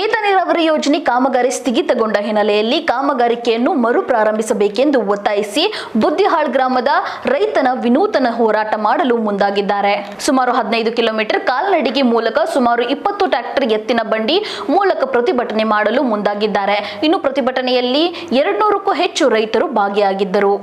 ಏತ ನೀರಾವರಿ ಯೋಜನೆ ಕಾಮಗಾರಿ ಸ್ಥಗಿತಗೊಂಡ ಹಿನ್ನೆಲೆಯಲ್ಲಿ ಕಾಮಗಾರಿಕೆಯನ್ನು ಮರು ಪ್ರಾರಂಭಿಸಬೇಕೆಂದು ಒತ್ತಾಯಿಸಿ ಬುದ್ದಿಹಾಳ್ ಗ್ರಾಮದ ರೈತನ ವಿನೂತನ ಹೋರಾಟ ಮಾಡಲು ಮುಂದಾಗಿದ್ದಾರೆ. ಸುಮಾರು ಹದಿನೈದು ಕಿಲೋಮೀಟರ್ ಕಾಲ್ನಡಿಗೆ ಮೂಲಕ ಸುಮಾರು ಇಪ್ಪತ್ತು ಟ್ರಾಕ್ಟರ್ ಎತ್ತಿನ ಬಂಡಿ ಮೂಲಕ ಪ್ರತಿಭಟನೆ ಮಾಡಲು ಮುಂದಾಗಿದ್ದಾರೆ. ಇನ್ನು ಪ್ರತಿಭಟನೆಯಲ್ಲಿ ಎರಡ್ನೂರಕ್ಕೂ ಹೆಚ್ಚು ರೈತರು ಭಾಗಿಯಾಗಿದ್ದರು.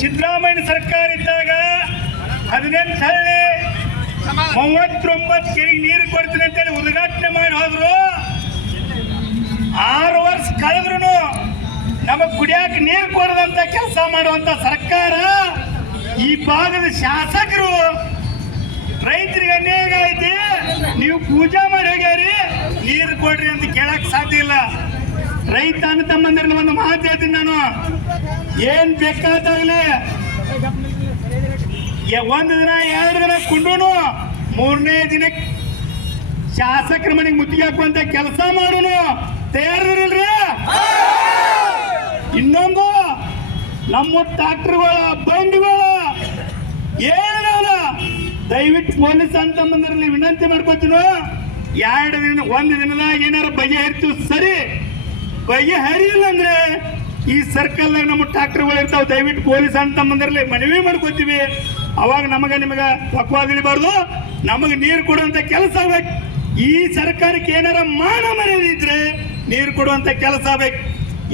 ಸಿದ್ದರಾಮಯ್ಯ ಸರ್ಕಾರ ಇದ್ದಾಗ ಹದಿನೆಂಟು ಹಳ್ಳಿ, ಮೂವತ್ತೊಂಬತ್ತು ಕೆರೆಗೆ ನೀರು ಕೊಡ್ತೀನಿ ಅಂತೇಳಿ ಉದ್ಘಾಟನೆ ಮಾಡಿ ಹೋದ್ರು. ಆರು ವರ್ಷ ಕಳೆದ್ರು ನಮಗೆ ಕುಡಿಯಾಕ ನೀರು ಕೊಡದಂತ ಕೆಲಸ ಮಾಡುವಂತ ಸರ್ಕಾರ ಈ ಭಾಗದ ಶಾಸಕರು, ರೈತರಿಗೆ ಅನ್ಯಾಯ ಐತಿ ನೀವು ಪೂಜಾ ಮಾಡಿ ಹೋಗ್ಯಾರಿ, ನೀರು ಕೊಡ್ರಿ ಅಂತ ಕೇಳಕ್ ಸಾಧ್ಯ ಇಲ್ಲ. ರೈತ ಅನ್ನ ತಮ್ಮಂದ್ರೆ ಒಂದು ಮಾತು ಹೇಳ್ತೀನಿ ಏನ್ ಬೇಕಾದಾಗ್ಲಿ? ಒಂದು ದಿನ, ಎರಡು ದಿನ ಕುಂಡುನು ಮೂರನೇ ದಿನಕ್ಕೆ ಶಾಸಕರ ಮನೆಗೆ ಮುತ್ತಿಗೆ ಹಾಕುವಂತ ಕೆಲಸ ಮಾಡೋನು. ತಯಾರಿಲ್ರಿ ಇನ್ನೊಂದು, ನಮ್ಮ ಟ್ರಾಕ್ಟರ್ಗಳ ಬಂಡಿಗಳ. ಏನಾದ ದಯವಿಟ್ಟು ಪೊಲೀಸ್ ಅಂತ ಬಂದ್ರಲ್ಲಿ ವಿನಂತಿ ಮಾಡ್ಕೊತೀನು. ಎರಡು ದಿನ, ಒಂದು ದಿನದಾಗ ಏನಾರ ಬಗೆಹರಿತು ಸರಿ. ಬಗೆಹರಿಲ್ಲ ಅಂದ್ರೆ ಈ ಸರ್ಕಲ್ನಾಗ ನಮ್ಮ ಟ್ರಾಕ್ಟರ್ಗಳು ಇರ್ತಾವ. ದಯವಿಟ್ಟು ಪೊಲೀಸ್ ಅಂತ ಬಂದಿರಲಿ ಮನವಿ ಮಾಡ್ಕೋತೀವಿ. ಅವಾಗ ನಮಗ ನಿಮಗ ಪಕ್ವಾದ ಇಳಿಬಾರ್ದು ನಮಗೆ ನೀರು ಕೊಡುವಂತ ಕೆಲಸ ಆಗ್ಬೇಕು ಈ ಸರ್ಕಾರಕ್ಕೆ ಏನಾರ ಮಾನ ಮರ್ಯಾದೆ ಇದ್ರೆ ನೀರು ಕೊಡುವಂತ ಕೆಲಸ ಆಗ್ಬೇಕು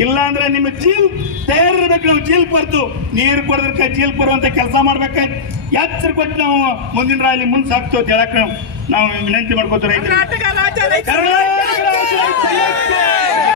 ಇಲ್ಲ ಅಂದ್ರೆ ನಿಮ್ಮ ಜೀಲ್ ತಯಾರಿರ್ಬೇಕು ನಾವು ಜೀಲ್ ಬರ್ತು ನೀರು ಕೊಡೋದಕ್ಕೆ ಜೀಲ್ ಬರುವಂತ ಕೆಲಸ ಮಾಡ್ಬೇಕಾಯ್ತು ಎಚ್ಚರ ಕೊಟ್ಟು ನಾವು ಮುಂದಿನ ರಾಲಿ ಮುಂದೆ ಸಾಕ್ತೇವೆ ಅಂತ ಹೇಳಕ್ ನಾವು ನಾವು ವಿನಂತಿ ಮಾಡ್ಕೋತೀವಿ